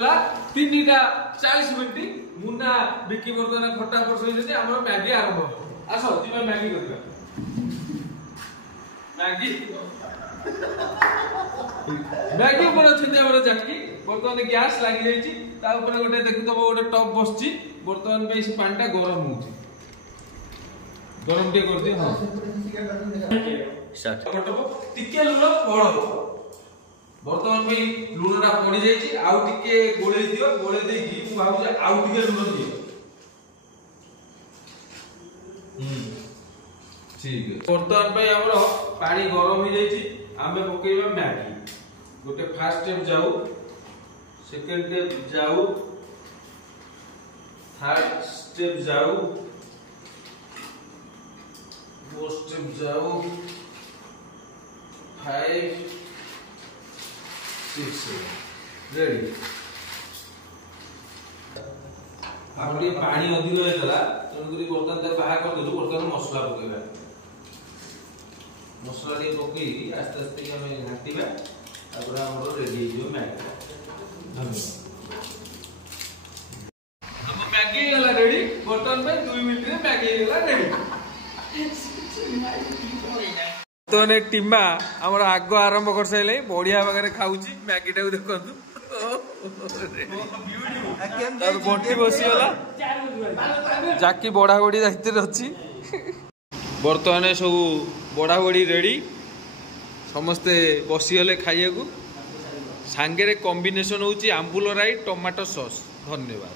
तीनटा 40 मिनिट मुन्ना बिकी बर्तन खटा बसैछथि हमर मैगी आरंभ आसो जिबा मैगी करबा मैगी मैगी पर छथि हमर जाकी बर्तन गैस लागि जाईछि ता ऊपर गोटे देखि तब गोटे टप बसछि बर्तन पे से पानीटा गरम होछि गरम के कर दे हां स्टार्ट टप टिके लुण पड़ो बर्तमान पे लुणटा पड़ी जाइछि आउ टिके गोळे दियो गोळे देकी मु भाबु जे आउ टिके लुण दियो ठीक है बर्तमान पे हमरो पानी गरम हो जाइछि आमे पकेइबा मैगी गोटे फर्स्ट स्टेप जाऊ सेकंड स्टेप जाऊ थर्ड स्टेप जाऊ फोर्थ स्टेप जाऊ 5 रेडी आपके पानी अधिक होइतला तनकरी बर्तन ते बाहा कर देलु बर्तन मसला पकेबा मसला दे पकई आस्ते आस्ते हम घाटीबा तापर हमरो रेडी हो मैगी धन्यवाद हम मैगी गला रेडी बर्तन पे 2 मिनिट रे मैगी गला रेडी तो ने टीमा हमर आगो आरंभ कर सैले बढ़िया वगैरह खाउची मैगी टाउ देखंतु तब बोटी बसी होला जाकी बड़ा बड़ी दायित्व अछि बर्तमान सब बड़ा बड़ी रेडी समस्ते बसी हले खाइया को सांगे रे कॉम्बिनेशन होची आंबुल राई टमाटो सॉस धन्यवाद।